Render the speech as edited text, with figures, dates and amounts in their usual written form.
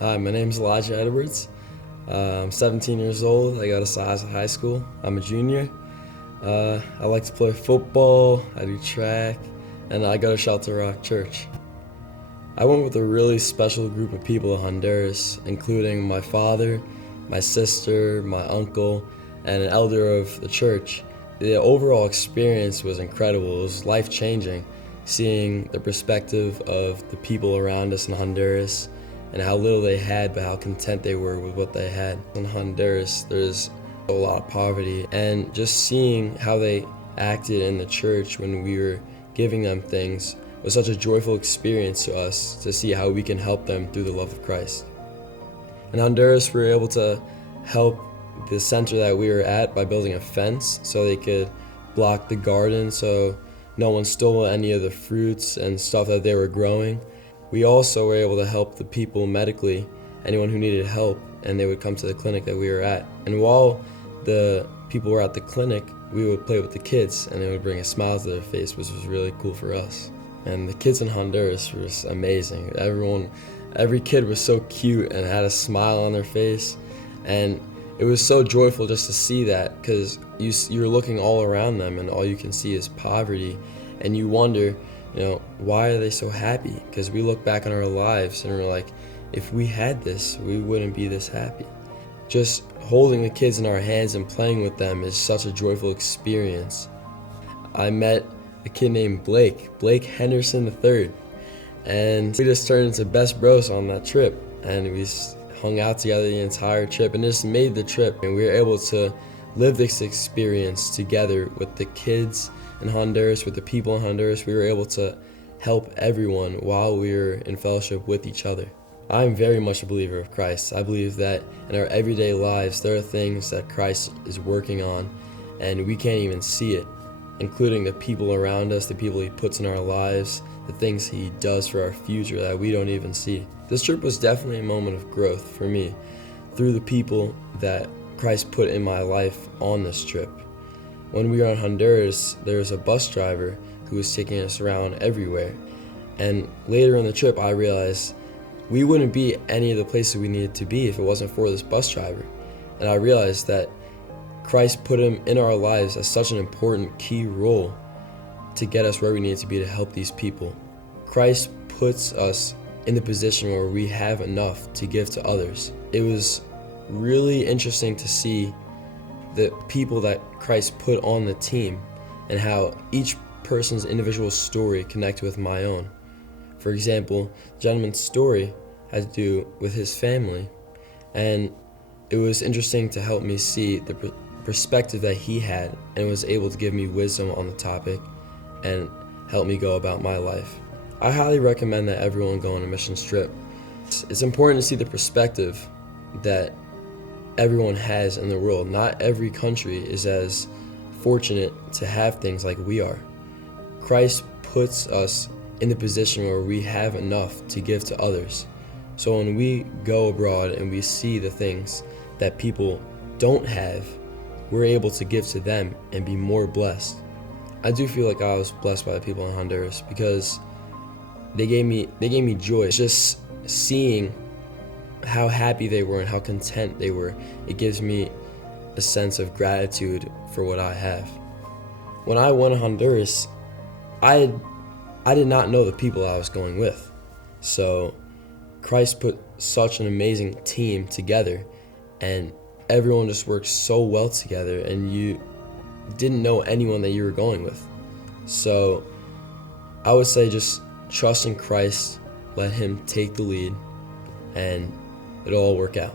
Hi, my name is Elijah Edwards. I'm 17 years old. I go to Size High School. I'm a junior. I like to play football, I do track, and I go to Shelter Rock Church. I went with a really special group of people in Honduras, including my father, my sister, my uncle, and an elder of the church. The overall experience was incredible. It was life-changing, seeing the perspective of the people around us in Honduras and how little they had, but how content they were with what they had. In Honduras, there's a lot of poverty, and just seeing how they acted in the church when we were giving them things was such a joyful experience to us to see how we can help them through the love of Christ. In Honduras, we were able to help the center that we were at by building a fence so they could block the garden so no one stole any of the fruits and stuff that they were growing. We also were able to help the people medically, anyone who needed help, and they would come to the clinic that we were at. And while the people were at the clinic, we would play with the kids and they would bring a smile to their face, which was really cool for us. And the kids in Honduras were just amazing. Every kid was so cute and had a smile on their face, and it was so joyful just to see that, because you're looking all around them and all you can see is poverty, and you wonder, why are they so happy? Because we look back on our lives and we're like, if we had this, we wouldn't be this happy. Just holding the kids in our hands and playing with them is such a joyful experience. I met a kid named Blake Henderson III, and we just turned into best bros on that trip, and we hung out together the entire trip and just made the trip, and we were able to live this experience together with the kids in Honduras, with the people in Honduras. We were able to help everyone while we were in fellowship with each other. I'm very much a believer of Christ. I believe that in our everyday lives there are things that Christ is working on and we can't even see it, including the people around us, the people he puts in our lives, the things he does for our future that we don't even see. This trip was definitely a moment of growth for me through the people that Christ put in my life on this trip. When we were in Honduras, there was a bus driver who was taking us around everywhere. And later in the trip, I realized we wouldn't be any of the places we needed to be if it wasn't for this bus driver. And I realized that Christ put him in our lives as such an important key role to get us where we needed to be to help these people. Christ puts us in the position where we have enough to give to others. It was really interesting to see the people that Christ put on the team and how each person's individual story connected with my own. For example, the gentleman's story had to do with his family, and it was interesting to help me see the perspective that he had, and was able to give me wisdom on the topic and help me go about my life. I highly recommend that everyone go on a mission trip. It's important to see the perspective that everyone has in the world. Not every country is as fortunate to have things like we are. Christ puts us in the position where we have enough to give to others. So when we go abroad and we see the things that people don't have, we're able to give to them and be more blessed. I do feel like I was blessed by the people in Honduras because they gave me joy. Just seeing how happy they were and how content they were, it gives me a sense of gratitude for what I have. When I went to Honduras, I did not know the people I was going with. So Christ put such an amazing team together, and everyone just worked so well together, and you didn't know anyone that you were going with. So I would say just trust in Christ, let him take the lead, and it'll all work out.